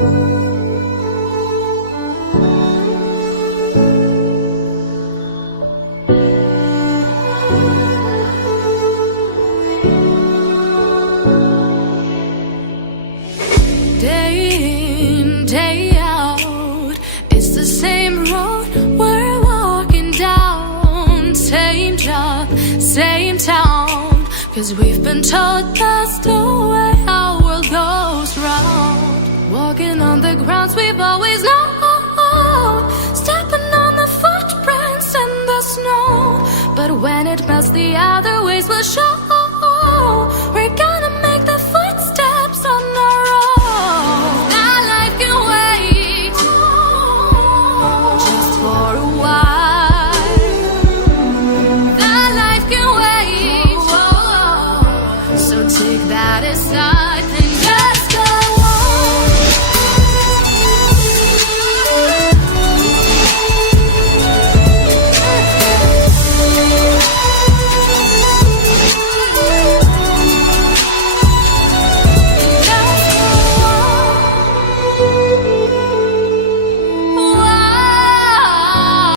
Day in, day out, it's the same road we're walking down. Same job, same town, 'cause we've been told that's the way our world goes round. Walking on the grounds we've always known, stepping on the footprints in the snow. But when it melts, the other ways will show.